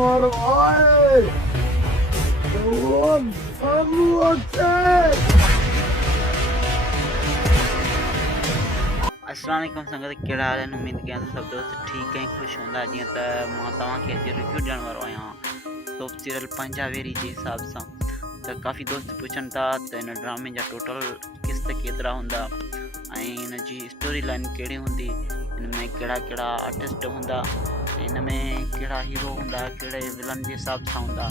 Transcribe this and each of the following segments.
अस्सलाम वालेकुम संगत कहिड़ा हाल आहिनि। उमेद कयां सब दोस्त ठीक ऐं ख़ुशि हूंदा। जीअं त मां तव्हांखे अॼु रिव्यू ॾियण वारो आहियां सोप सीरियल पंजावेरी जे हिसाब सां। त काफ़ी दोस्त पुछनि था त हिन ड्रामे जा टोटल किस्त केतिरा हूंदा ऐं हिन जी स्टोरी लाइन कहिड़ी हूंदी, हिन में कहिड़ा कहिड़ा आर्टिस्ट हूंदा, हिन में कहिड़ा हीरो हूंदा, कहिड़े विलन जे हिसाब सां हूंदा।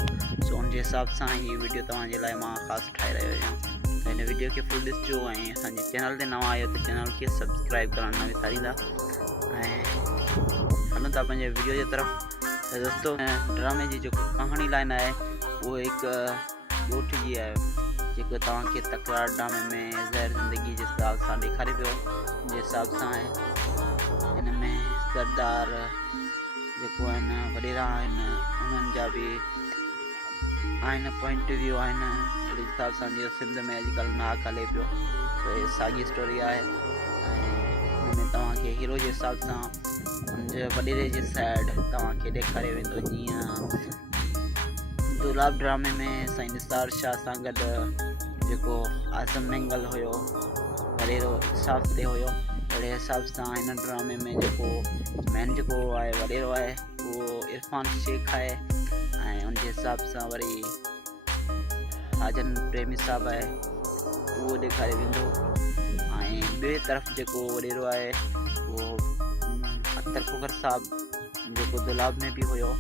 सो उन जे हिसाब सां ही वीडियो तव्हांजे लाइ मां ख़ासि ठाहे रहियो आहियां। त हिन वीडियो खे फुल ॾिसिजो ऐं असांजे चैनल ते नवां आहियो त चैनल खे सब्सक्राइब करणु न विसारींदा ऐं हलूं था पंहिंजे वीडियो जे तरफ़। त दोस्तों ड्रामे जी जेको कहाणी लाइन आहे उहो हिकु ॻोठ जी आहे जेको तव्हांखे तकरार ड्रामे में ज़हर ज़िंदगी जे हिसाब सां ॾेखारे पियो। जे हिसाब सां आहे हिन में सरदार जेको आहिनि वॾेरा आहिनि उन्हनि जा बि आहिनि पॉइंट व्यू आहिनि। अहिड़े हिसाब सां जीअं सिंध में अॼुकल्ह नाक हले पियो, सो हे साॻी स्टोरी आहे ऐं हुन में तव्हांखे हीरो जे हिसाब सां हुनजे वॾेरे जे साइड तव्हांखे ॾेखारे वेंदो। जीअं दुलाब ड्रामे में साईं निसार शाह सां गॾु जेको आज़म मेंगल हुयो वॾेरो इंसाफ़ ते हुयो, अहिड़े हिसाब सां हिन ड्रामे में जेको मेन जेको आहे वॾेरो आहे उहो इरफान शेख आहे ऐं उनजे हिसाब सां वरी साजन प्रेमी साहब आहे उहो ॾेखारे वेंदो ऐं ॿिए तरफ़ जेको वॾेरो आहे उहो अख्तर फुखर साहब जेको दुलाब में बि हुयो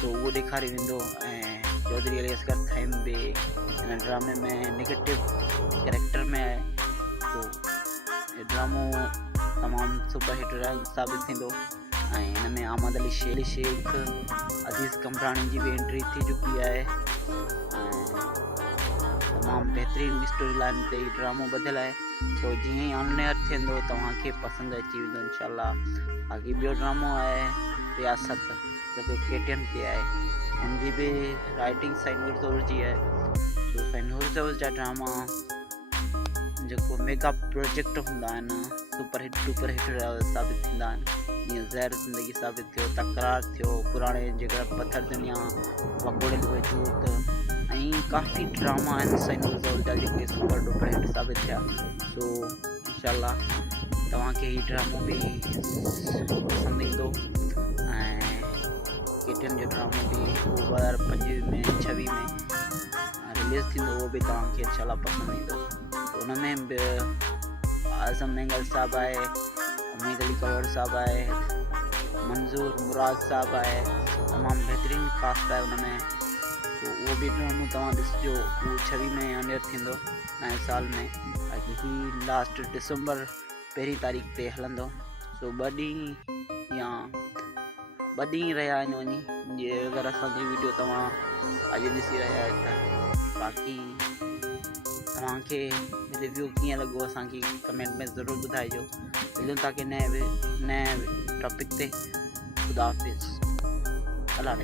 तो उहो ॾेखारे वेंदो। ऐं चौधरी अली असगर थैम बि हिन ड्रामे में नेगेटिव कैरेक्टर में आहे। तो ये ड्रामो तमामु सुपरहिट साबित थींदो ऐं हिन में आमद अली शेख अज़ीज़ कमरानी जी बि एंट्री थी चुकी आहे ऐं तमामु बहितरीनु स्टोरी लाइन ते ही ड्रामो ॿधियलु आहे। सो जीअं ई ऑनलाइन थींदो तव्हांखे पसंदि अची वेंदो इंशाल्लाह। बाक़ी ॿियो ड्रामो आहे रियासत जेको KTN ते आहे, हुनजी बि राइटिंग साईं नूर ज़ोर जी आहे। तो साईं नूर ज़ोर जा ड्रामा जेको मेगा प्रोजेक्ट हूंदा आहिनि सुपरहिट साबित थींदा आहिनि। जीअं ज़हर ज़िंदगी साबित थियो, तकरार थियो, पुराणे जेका पथर दुनिया, वकोड़ियल वजूद ऐं काफ़ी ड्रामा आहिनि साईं नूर ज़ोर जा जेके सुपर डुपर हिट साबित थिया। सो इंशाल्लाह तव्हांखे ही ड्रामो बि पसंदि ईंदो ऐं KTN जो ड्रामो बि 2025 में 26 में रिलीज़ थींदो, उहो बि तव्हांखे इंशाल्लाह पसंदि ईंदो। हुन में बि आज़म मेंगल साहब आहे, उम्मीद अली कंवर साहब आहे, मंज़ूर मुराद साहब आहे, तमामु बहितरीनु कास्ट आहे हुन में। तो उहो बि ड्रामो तव्हां ॾिसिजो, उहो 26 में ऑन एयर थींदो नए साल में। बाक़ी ही लास्ट दिसंबर 1 तारीख़ ते हलंदो। सो 2 ॾींहं या 2 ॾींहं रहिया आहिनि वञी जे अगरि असांजी वीडियो तव्हां अॼु ॾिसी रहिया आहियो त। बाक़ी तव्हांखे रिव्यू कीअं लॻो असांखे कमेंट में ज़रूरु ॿुधाइजो। मिलूं था कि नए टॉपिक ते। ख़ुदा हाफ़िज़। अल्लाह